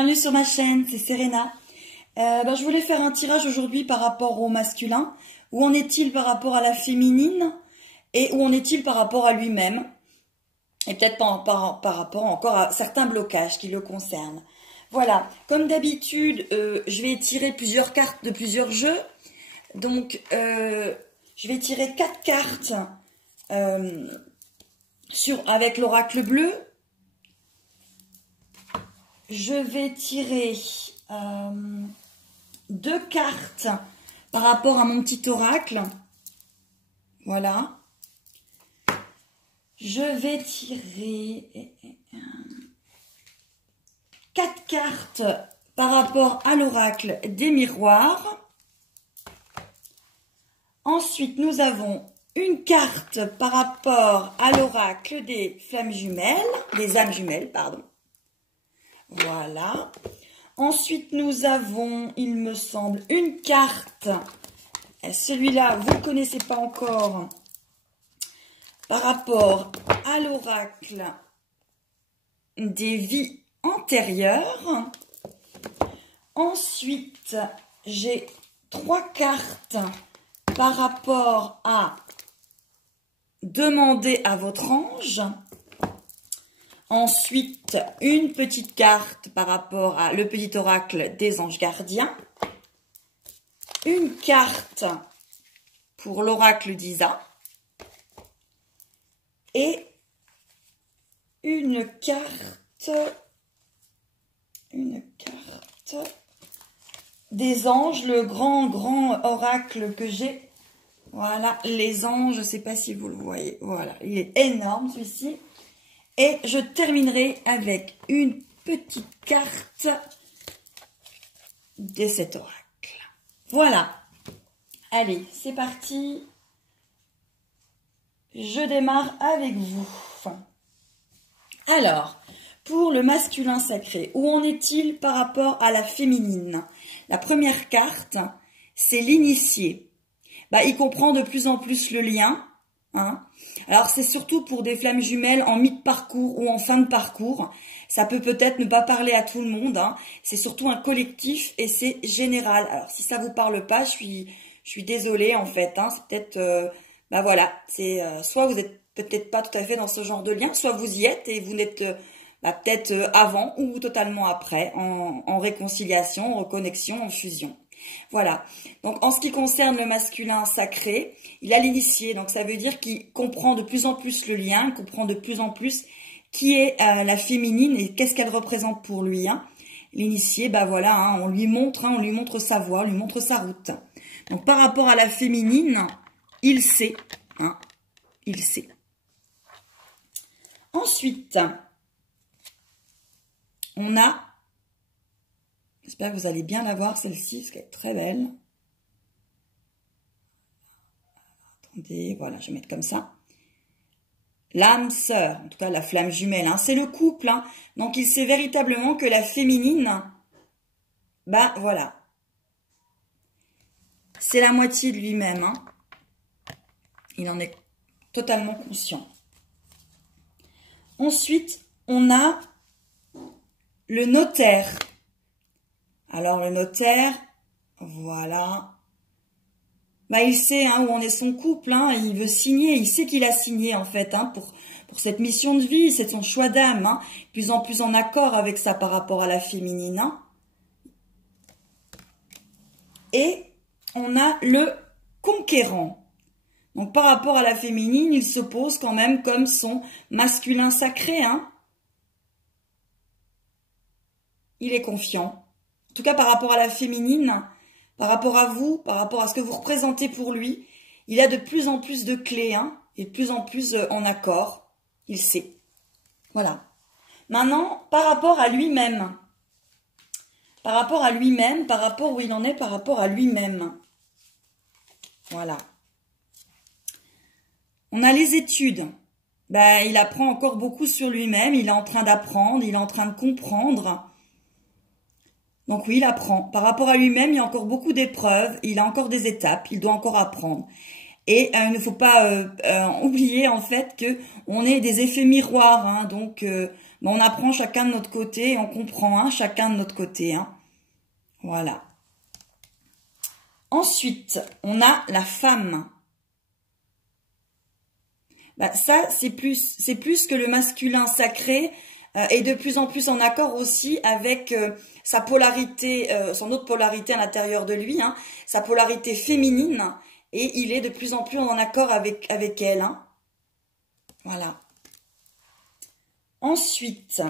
bienvenue sur ma chaîne, c'est Serena. Je voulais faire un tirage aujourd'hui par rapport au masculin. Où en est-il par rapport à la féminine? Et où en est-il par rapport à lui-même? Et peut-être par rapport encore à certains blocages qui le concernent. Voilà, comme d'habitude, je vais tirer plusieurs cartes de plusieurs jeux. Donc, je vais tirer 4 cartes avec l'oracle bleu. Je vais tirer 2 cartes par rapport à mon petit oracle. Voilà. Je vais tirer 4 cartes par rapport à l'oracle des miroirs. Ensuite, nous avons une carte par rapport à l'oracle des flammes jumelles, des âmes jumelles, pardon. Voilà. Ensuite, nous avons, il me semble, une carte. Celui-là, vous ne le connaissez pas encore. Par rapport à l'oracle des vies antérieures. Ensuite, j'ai 3 cartes par rapport à demander à votre ange. Ensuite, une petite carte par rapport à le petit oracle des anges gardiens. Une carte pour l'oracle d'Isa. Et une carte des anges, le grand oracle que j'ai. Voilà, les anges, je ne sais pas si vous le voyez. Voilà, il est énorme celui-ci. Et je terminerai avec une petite carte de cet oracle. Voilà. Allez, c'est parti. Je démarre avec vous. Alors, pour le masculin sacré, où en est-il par rapport à la féminine? La première carte, c'est l'initié. Il comprend de plus en plus le lien. Alors, c'est surtout pour des flammes jumelles en mi-parcours ou en fin de parcours. Ça peut peut-être ne pas parler à tout le monde. C'est surtout un collectif et c'est général. Alors, si ça vous parle pas, je suis désolée en fait. C'est peut-être... voilà, c'est soit vous êtes peut-être pas tout à fait dans ce genre de lien, soit vous y êtes et vous n'êtes peut-être avant ou totalement après, en réconciliation, en reconnexion, en fusion. Voilà. Donc en ce qui concerne le masculin sacré, il a l'initié, donc ça veut dire qu'il comprend de plus en plus le lien, comprend de plus en plus qui est la féminine et qu'est-ce qu'elle représente pour lui. L'initié, on lui montre sa voie, on lui montre sa route. Donc par rapport à la féminine, il sait, il sait. Ensuite, on a, j'espère que vous allez bien la voir celle-ci, parce qu'elle est très belle. Attendez, voilà, je vais mettre comme ça. L'âme sœur, en tout cas la flamme jumelle, c'est le couple. Donc il sait véritablement que la féminine, voilà, c'est la moitié de lui-même. Il en est totalement conscient. Ensuite, on a le notaire. Alors, le notaire, voilà. Il sait où en est son couple. Il veut signer. Il sait qu'il a signé, en fait, pour cette mission de vie. C'est son choix d'âme. Plus en plus en accord avec ça par rapport à la féminine. Et on a le conquérant. Donc, par rapport à la féminine, il se pose quand même comme son masculin sacré. Il est confiant. En tout cas, par rapport à la féminine, par rapport à vous, par rapport à ce que vous représentez pour lui, il a de plus en plus de clés, et de plus en plus en accord. Il sait. Voilà. Maintenant, par rapport à lui-même. Par rapport à lui-même, par rapport où il en est, par rapport à lui-même. Voilà. On a les études. Il apprend encore beaucoup sur lui-même. Il est en train d'apprendre. Il est en train de comprendre. Donc oui, il apprend. Par rapport à lui-même, il y a encore beaucoup d'épreuves. Il a encore des étapes. Il doit encore apprendre. Et il ne faut pas oublier en fait que on est des effets miroirs, hein, donc on apprend chacun de notre côté, et on comprend hein, chacun de notre côté. Hein. Voilà. Ensuite, on a la femme. Bah, ça, c'est plus que le masculin sacré est de plus en plus en accord aussi avec sa polarité, son autre polarité à l'intérieur de lui, hein, sa polarité féminine, et il est de plus en plus en accord avec elle. Hein. Voilà. Ensuite,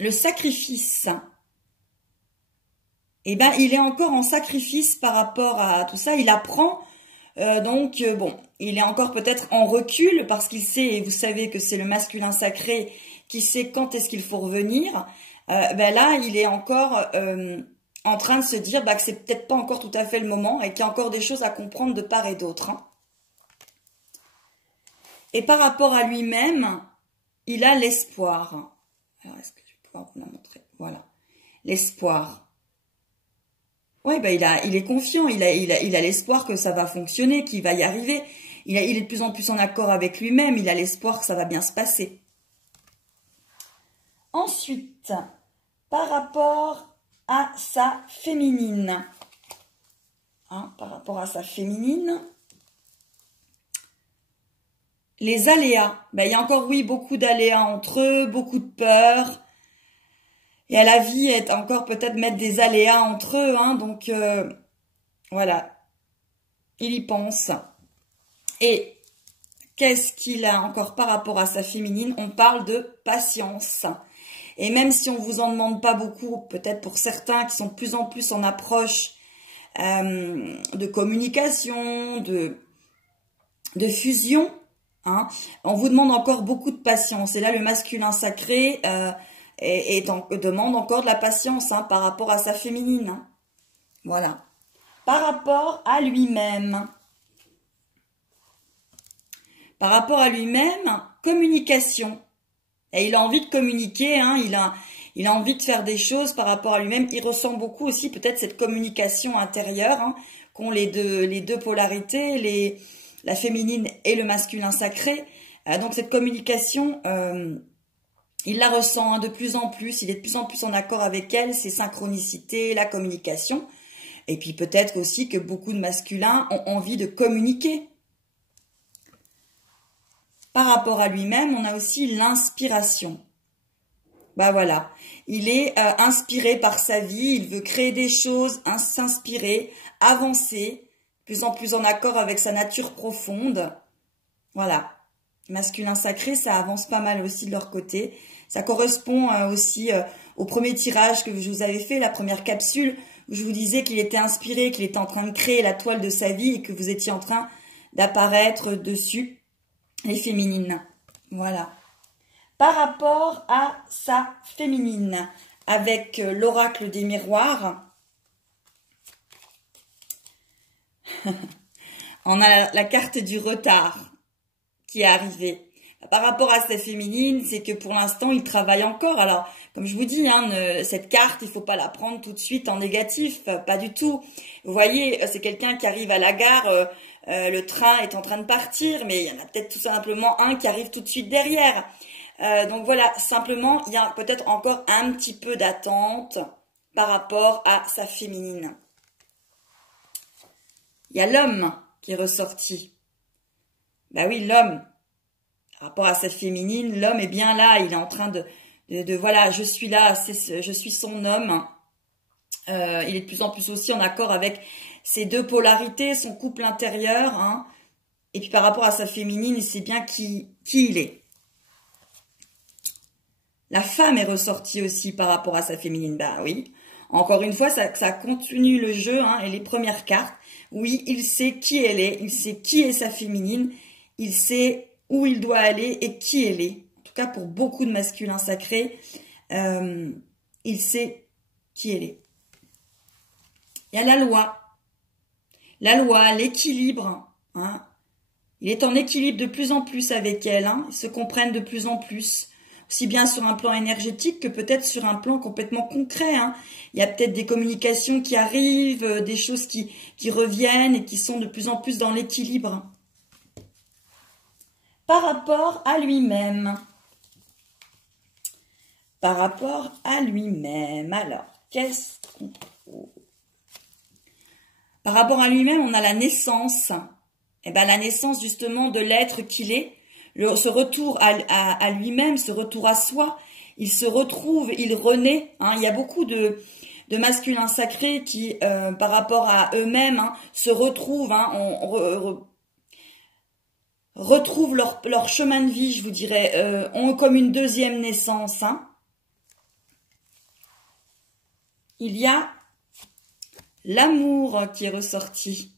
le sacrifice. Eh ben, il est encore en sacrifice par rapport à tout ça. Il apprend, bon, il est encore peut-être en recul parce qu'il sait, et vous savez que c'est le masculin sacré qui sait quand est-ce qu'il faut revenir. Ben là, il est encore en train de se dire que c'est peut-être pas encore tout à fait le moment et qu'il y a encore des choses à comprendre de part et d'autre. Hein. Et par rapport à lui-même, il a l'espoir. Alors, est-ce que je vais pouvoir vous la montrer? Voilà, l'espoir. Ouais, il est confiant, il a l'espoir que ça va fonctionner, qu'il va y arriver. Il est de plus en plus en accord avec lui-même, il a l'espoir que ça va bien se passer. Ensuite, par rapport à sa féminine. Hein, par rapport à sa féminine. Les aléas. Il y a encore, oui, beaucoup d'aléas entre eux, beaucoup de peur. Et à la vie, est encore peut-être mettre des aléas entre eux, hein, donc voilà, il y pense. Et qu'est-ce qu'il a encore par rapport à sa féminine? On parle de patience. Et même si on vous en demande pas beaucoup, peut-être pour certains qui sont de plus en plus en approche de communication, de fusion, hein, on vous demande encore beaucoup de patience. Et là, le masculin sacré demande encore de la patience hein, par rapport à sa féminine. Hein. Voilà. Par rapport à lui-même. Par rapport à lui-même, communication. Et il a envie de communiquer, hein, il a envie de faire des choses par rapport à lui-même. Il ressent beaucoup aussi peut-être cette communication intérieure hein, qu'ont les deux polarités, la féminine et le masculin sacré. Donc cette communication... il la ressent hein, de plus en plus, il est de plus en plus en accord avec elle, ses synchronicités, la communication. Et puis peut-être aussi que beaucoup de masculins ont envie de communiquer. Par rapport à lui-même, on a aussi l'inspiration. Voilà, il est inspiré par sa vie, il veut créer des choses, s'inspirer, avancer, de plus en plus en accord avec sa nature profonde. Voilà. Masculin sacré, ça avance pas mal aussi de leur côté. Ça correspond aussi au premier tirage que je vous avais fait, la première capsule, où je vous disais qu'il était inspiré, qu'il était en train de créer la toile de sa vie et que vous étiez en train d'apparaître dessus, les féminines. Voilà. Par rapport à sa féminine, avec l'oracle des miroirs, on a la carte du retard qui est arrivée. Par rapport à sa féminine, c'est que pour l'instant, il travaille encore. Alors, comme je vous dis, hein, cette carte, il faut pas la prendre tout de suite en négatif, pas du tout. Vous voyez, c'est quelqu'un qui arrive à la gare, le train est en train de partir, mais il y en a peut-être tout simplement un qui arrive tout de suite derrière. Donc voilà, simplement, il y a peut-être encore un petit peu d'attente par rapport à sa féminine. Il y a l'homme qui est ressorti. Oui, l'homme. Par rapport à sa féminine, l'homme est bien là, il est en train de voilà, je suis là, je suis son homme. Il est de plus en plus aussi en accord avec ses deux polarités, son couple intérieur. Hein. Et puis par rapport à sa féminine, il sait bien qui il est. La femme est ressortie aussi par rapport à sa féminine. Oui, encore une fois, ça continue le jeu hein, et les premières cartes. Oui, il sait qui elle est, il sait qui est sa féminine, il sait où il doit aller et qui elle est. En tout cas, pour beaucoup de masculins sacrés, il sait qui elle est. Il y a la loi. La loi, l'équilibre. Hein. Il est en équilibre de plus en plus avec elle. Hein. Ils se comprennent de plus en plus. aussi bien sur un plan énergétique que peut-être sur un plan complètement concret, hein. Il y a peut-être des communications qui arrivent, des choses qui reviennent et qui sont de plus en plus dans l'équilibre. Par rapport à lui-même. Par rapport à lui-même. Alors, qu'est-ce qu'on trouve? Par rapport à lui-même, on a la naissance. Eh ben, la naissance justement de l'être qu'il est. Ce retour à lui-même, ce retour à soi, il se retrouve, il renaît. Hein. Il y a beaucoup de masculins sacrés qui, par rapport à eux-mêmes, hein, se retrouvent, hein, retrouvent leur chemin de vie, je vous dirais, ont comme une deuxième naissance. Hein. Il y a l'amour qui est ressorti.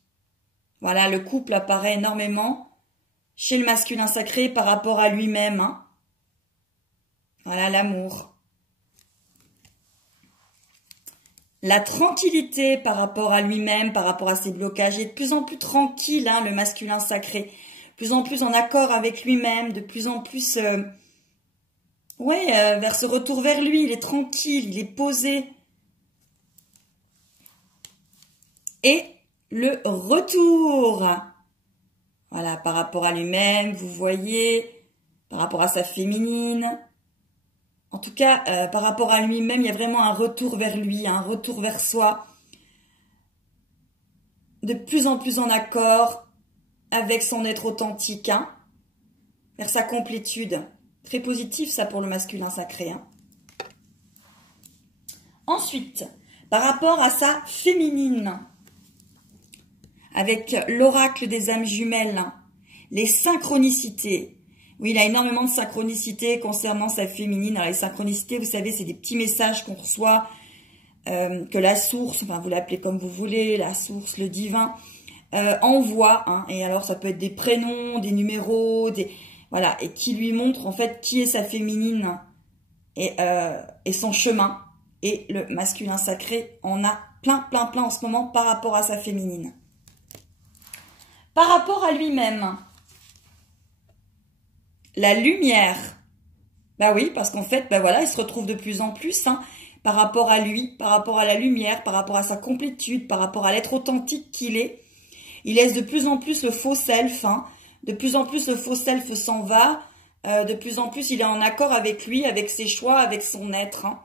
Voilà, le couple apparaît énormément chez le masculin sacré par rapport à lui-même. Hein. Voilà, l'amour. La tranquillité par rapport à lui-même, par rapport à ses blocages. Il est de plus en plus tranquille, hein, le masculin sacré. De plus en plus en accord avec lui-même, de plus en plus... vers ce retour vers lui. Il est tranquille, il est posé. Et le retour... Voilà, par rapport à lui-même, vous voyez, par rapport à sa féminine. En tout cas, par rapport à lui-même, il y a vraiment un retour vers lui, un retour vers soi. De plus en plus en accord avec son être authentique, hein, vers sa complétude. Très positif ça pour le masculin sacré. Hein. Ensuite, par rapport à sa féminine. Avec l'oracle des âmes jumelles, les synchronicités. Oui, il a énormément de synchronicités concernant sa féminine. Alors les synchronicités, vous savez, c'est des petits messages qu'on reçoit, que la source, enfin vous l'appelez comme vous voulez, la source, le divin, envoie. Hein, et alors ça peut être des prénoms, des numéros, voilà, et qui lui montre en fait qui est sa féminine et son chemin. Et le masculin sacré en a plein en ce moment par rapport à sa féminine. Par rapport à lui-même, la lumière, bah oui, parce qu'en fait, bah voilà, il se retrouve de plus en plus, hein, par rapport à lui, par rapport à la lumière, par rapport à sa complétude, par rapport à l'être authentique qu'il est. Il laisse de plus en plus le faux self, hein, de plus en plus le faux self s'en va, de plus en plus il est en accord avec lui, avec ses choix, avec son être. Hein.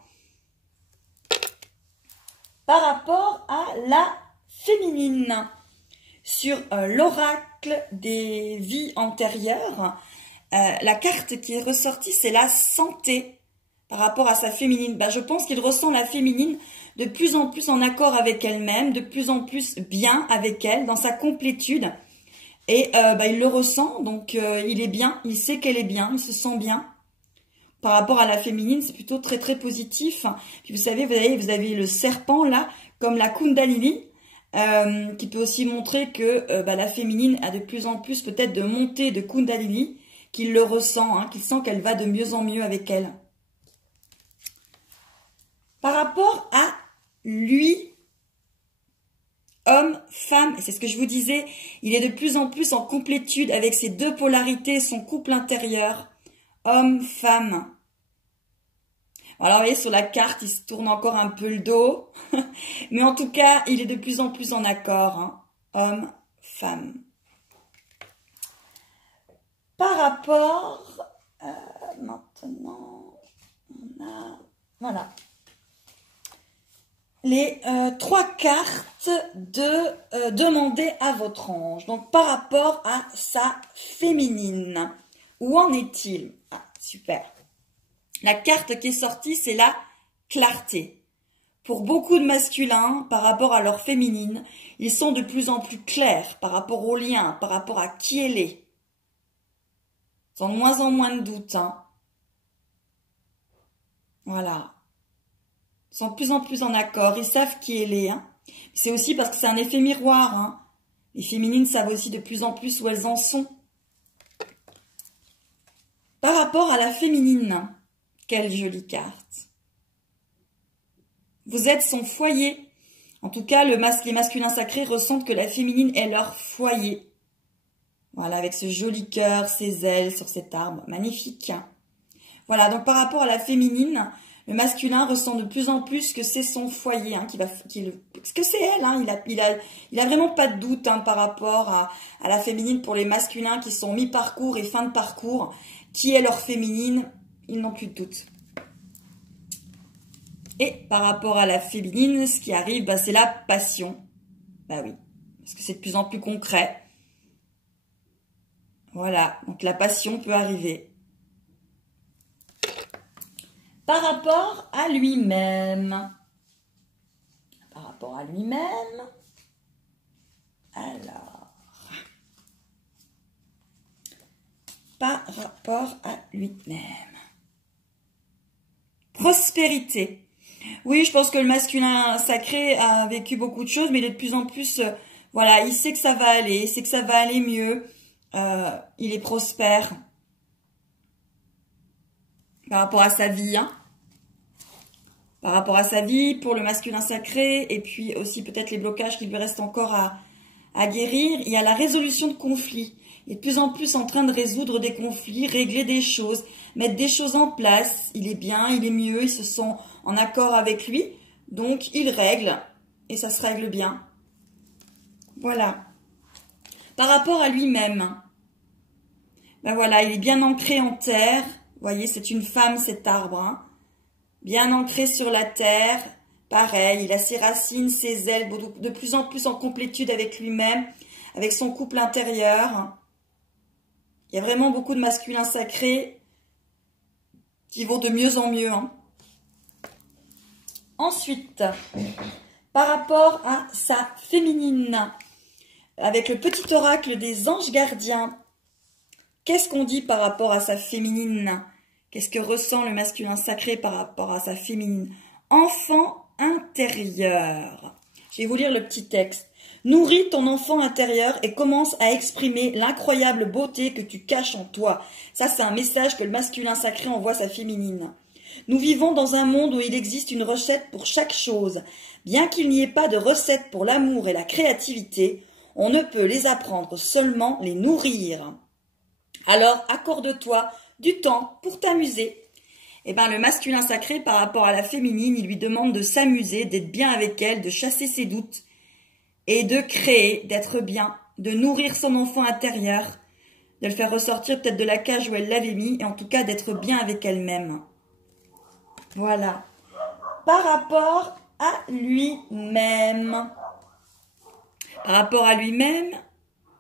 Par rapport à la féminine, sur l'oracle des vies antérieures, la carte qui est ressortie, c'est la santé par rapport à sa féminine. Ben, je pense qu'il ressent la féminine de plus en plus en accord avec elle-même, de plus en plus bien avec elle, dans sa complétude. Et il le ressent, donc il est bien, il sait qu'elle est bien, il se sent bien. Par rapport à la féminine, c'est plutôt très positif. Puis vous savez, vous avez le serpent là, comme la Kundalini, qui peut aussi montrer que la féminine a de plus en plus peut-être de montée de Kundalini, qu'il le ressent, hein, qu'il sent qu'elle va de mieux en mieux avec elle. Par rapport à lui, homme, femme, et c'est ce que je vous disais, il est de plus en plus en complétude avec ses deux polarités, son couple intérieur, homme, femme. Alors, vous voyez, sur la carte, il se tourne encore un peu le dos. Mais en tout cas, il est de plus en plus en accord. Hein. Homme, femme. Par rapport... maintenant, on a... Voilà. Les 3 cartes de demander à votre ange. Donc, par rapport à sa féminine. Où en est-il? Ah, super. La carte qui est sortie, c'est la clarté. Pour beaucoup de masculins, par rapport à leur féminine, ils sont de plus en plus clairs par rapport au lien, par rapport à qui elle est. Ils ont de moins en moins de doutes. Hein. Voilà. Ils sont de plus en plus en accord. Ils savent qui elle est. Hein. C'est aussi parce que c'est un effet miroir. Hein. Les féminines savent aussi de plus en plus où elles en sont. Par rapport à la féminine, quelle jolie carte. Vous êtes son foyer. En tout cas, les masculins sacrés ressentent que la féminine est leur foyer. Voilà, avec ce joli cœur, ses ailes sur cet arbre. Magnifique. Voilà, donc par rapport à la féminine, le masculin ressent de plus en plus que c'est son foyer, hein, que c'est elle, hein, il a vraiment pas de doute hein, par rapport à la féminine. Pour les masculins qui sont mi-parcours et fin de parcours, qui est leur féminine, ils n'ont plus de doute. Et par rapport à la féminine, ce qui arrive, bah, c'est la passion. Bah oui, parce que c'est de plus en plus concret. Voilà, donc la passion peut arriver. Par rapport à lui-même. Par rapport à lui-même. Alors. Par rapport à lui-même. Prospérité. Oui, je pense que le masculin sacré a vécu beaucoup de choses, mais il est de plus en plus... voilà, il sait que ça va aller, il sait que ça va aller mieux. Il est prospère. Par rapport à sa vie, hein. Par rapport à sa vie, pour le masculin sacré, et puis aussi peut-être les blocages qui lui restent encore à guérir. Il y a la résolution de conflits. Il est de plus en plus en train de résoudre des conflits, régler des choses, mettre des choses en place. Il est bien, il est mieux, ils se sont en accord avec lui. Donc, il règle, et ça se règle bien. Voilà. Par rapport à lui-même, ben voilà, il est bien ancré en terre. Vous voyez, c'est une femme, cet arbre, hein. Bien ancré sur la terre. Pareil, il a ses racines, ses ailes, de plus en plus en complétude avec lui-même, avec son couple intérieur. Il y a vraiment beaucoup de masculins sacrés qui vont de mieux en mieux, hein. Ensuite, par rapport à sa féminine, avec le petit oracle des anges gardiens, qu'est-ce qu'on dit par rapport à sa féminine? Qu'est-ce que ressent le masculin sacré par rapport à sa féminine? Enfant intérieur. Je vais vous lire le petit texte. Nourris ton enfant intérieur et commence à exprimer l'incroyable beauté que tu caches en toi. Ça, c'est un message que le masculin sacré envoie à sa féminine. Nous vivons dans un monde où il existe une recette pour chaque chose. Bien qu'il n'y ait pas de recette pour l'amour et la créativité, on ne peut les apprendre, seulement les nourrir. Alors, accorde-toi du temps pour t'amuser. Eh bien, le masculin sacré, par rapport à la féminine, il lui demande de s'amuser, d'être bien avec elle, de chasser ses doutes et de créer, d'être bien, de nourrir son enfant intérieur, de le faire ressortir peut-être de la cage où elle l'avait mis, et en tout cas d'être bien avec elle-même. Voilà. Par rapport à lui-même. Par rapport à lui-même,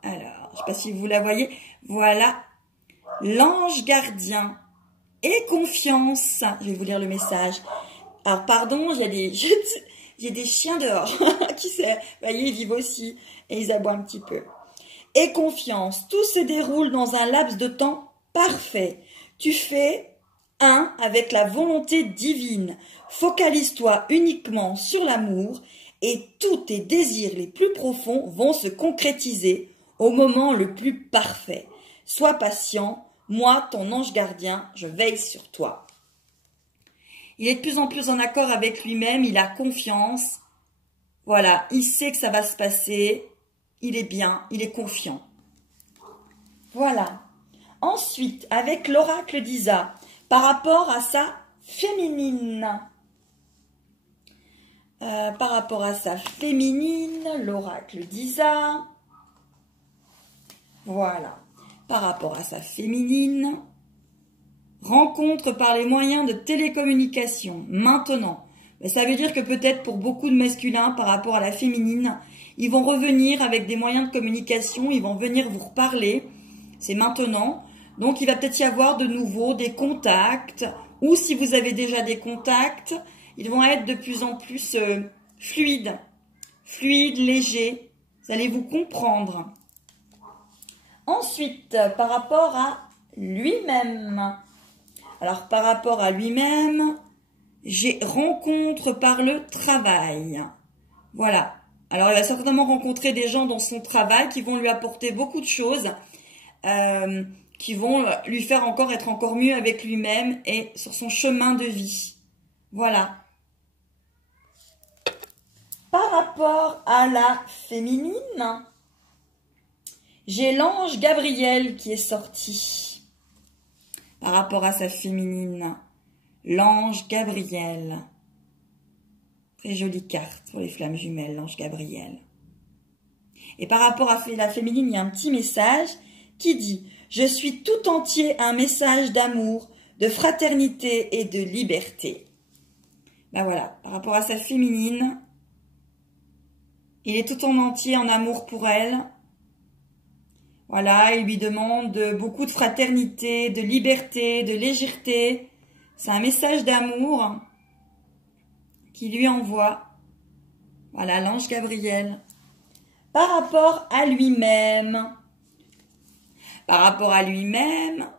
alors, je ne sais pas si vous la voyez, voilà, l'ange gardien et confiance. Je vais vous lire le message. Alors, pardon, il y a des chiens dehors qui, vous voyez, ils vivent aussi et ils aboient un petit peu. Et confiance, tout se déroule dans un laps de temps parfait. Tu fais un avec la volonté divine. Focalise-toi uniquement sur l'amour et tous tes désirs les plus profonds vont se concrétiser au moment le plus parfait. Sois patient, moi, ton ange gardien, je veille sur toi. Il est de plus en plus en accord avec lui-même, il a confiance. Voilà, il sait que ça va se passer, il est bien, il est confiant. Voilà. Ensuite, avec l'oracle d'Isa, par rapport à sa féminine. Par rapport à sa féminine, l'oracle d'Isa. Voilà. Par rapport à sa féminine. Rencontre par les moyens de télécommunication. Maintenant. Mais ça veut dire que peut-être pour beaucoup de masculins, par rapport à la féminine, ils vont revenir avec des moyens de communication, ils vont venir vous reparler. C'est maintenant. Donc, il va peut-être y avoir de nouveau des contacts. Ou si vous avez déjà des contacts, ils vont être de plus en plus fluides. Fluides, légers. Vous allez vous comprendre. Ensuite, par rapport à lui-même. Alors, par rapport à lui-même, j'ai rencontre par le travail. Voilà. Alors, il va certainement rencontrer des gens dans son travail qui vont lui apporter beaucoup de choses, qui vont lui faire être encore mieux avec lui-même et sur son chemin de vie. Voilà. Par rapport à la féminine, j'ai l'ange Gabriel qui est sorti. par rapport à sa féminine. L'ange Gabriel. Très jolie carte pour les flammes jumelles, l'ange Gabriel. Et par rapport à la féminine, il y a un petit message qui dit « Je suis tout entier un message d'amour, de fraternité et de liberté. » Ben voilà, par rapport à sa féminine, il est tout en entier en amour pour elle. Voilà, il lui demande beaucoup de fraternité, de liberté, de légèreté. C'est un message d'amour qui lui envoie. Voilà, l'ange Gabriel. Par rapport à lui-même. Par rapport à lui-même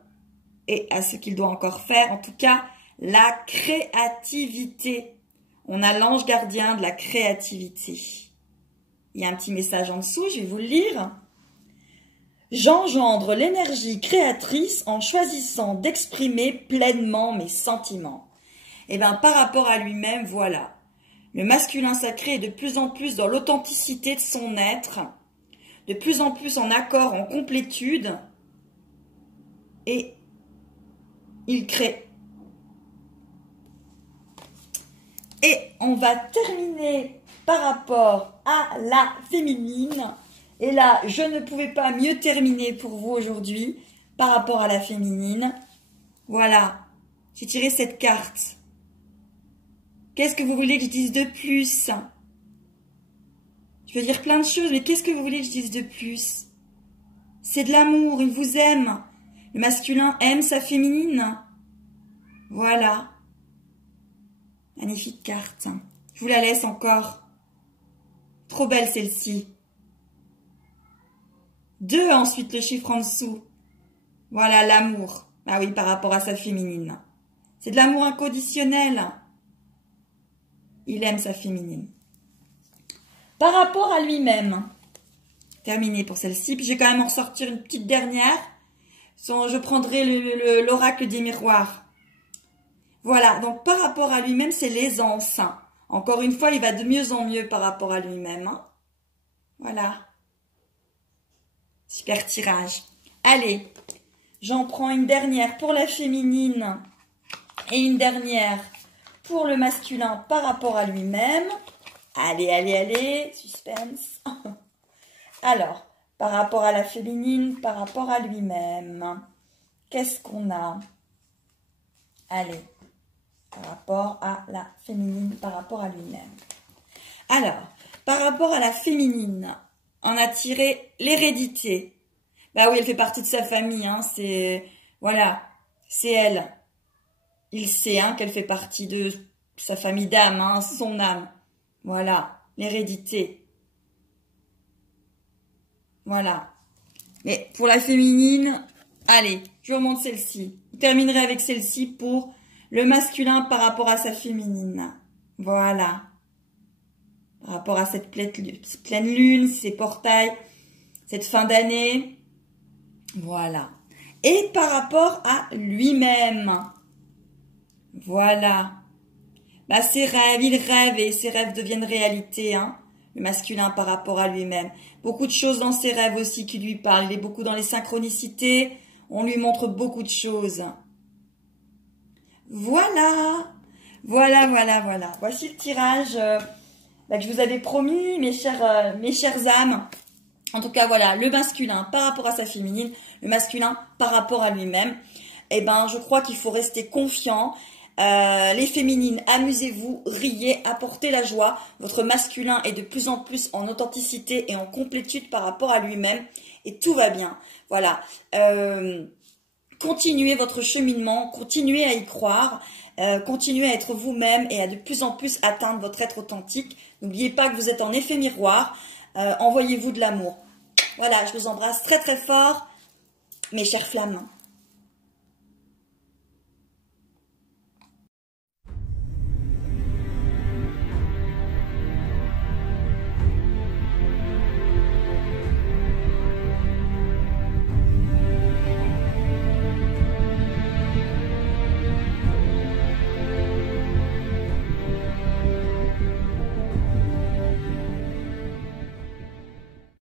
et à ce qu'il doit encore faire, en tout cas, la créativité. On a l'ange gardien de la créativité. Il y a un petit message en dessous, je vais vous le lire. J'engendre l'énergie créatrice en choisissant d'exprimer pleinement mes sentiments. Et bien, par rapport à lui-même, voilà. Le masculin sacré est de plus en plus dans l'authenticité de son être, de plus en plus en accord, en complétude, et il crée. Et on va terminer par rapport à la féminine. Et là, je ne pouvais pas mieux terminer pour vous aujourd'hui par rapport à la féminine. Voilà, j'ai tiré cette carte. Qu'est-ce que vous voulez que je dise de plus? Je veux dire plein de choses, mais qu'est-ce que vous voulez que je dise de plus? C'est de l'amour, il vous aime. Le masculin aime sa féminine. Voilà. Magnifique carte. Je vous la laisse encore. Trop belle celle-ci. 2, ensuite le chiffre en dessous. Voilà, l'amour. Ah oui, par rapport à sa féminine. C'est de l'amour inconditionnel. Il aime sa féminine. Par rapport à lui-même. Terminé pour celle-ci. Puis je vais quand même en ressortir une petite dernière. Je prendrai l'oracle des miroirs. Voilà, donc par rapport à lui-même, c'est l'aisance. Encore une fois, il va de mieux en mieux par rapport à lui-même. Voilà. Super tirage. Allez, j'en prends une dernière pour la féminine et une dernière pour le masculin par rapport à lui-même. Allez, allez, allez, suspense. Alors, par rapport à la féminine, par rapport à lui-même, qu'est-ce qu'on a? Allez, par rapport à la féminine, par rapport à lui-même. Alors, par rapport à la féminine, on a tiré l'hérédité. Bah oui, elle fait partie de sa famille, hein, voilà, c'est elle. Il sait, hein, qu'elle fait partie de sa famille d'âme, hein, son âme. Voilà, l'hérédité. Voilà. Mais pour la féminine, allez, je vous remonte celle-ci. Je terminerai avec celle-ci pour le masculin par rapport à sa féminine. Voilà. Par rapport à cette pleine lune, ces portails, cette fin d'année. Voilà. Et par rapport à lui-même. Voilà. Bah, ses rêves, il rêve et ses rêves deviennent réalité, hein. Le masculin par rapport à lui-même. Beaucoup de choses dans ses rêves aussi qui lui parlent. Il est beaucoup dans les synchronicités. On lui montre beaucoup de choses. Voilà. Voilà, voilà, voilà. Voici le tirage que je vous avais promis, mes chères âmes. En tout cas, voilà, le masculin par rapport à sa féminine, le masculin par rapport à lui-même. Eh ben, je crois qu'il faut rester confiant. Les féminines, amusez-vous, riez, apportez la joie. Votre masculin est de plus en plus en authenticité et en complétude par rapport à lui-même. Et tout va bien. Voilà. Continuez votre cheminement, continuez à y croire, continuez à être vous-même et à de plus en plus atteindre votre être authentique. N'oubliez pas que vous êtes en effet miroir. Envoyez-vous de l'amour. Voilà, je vous embrasse très très fort, mes chères flammes.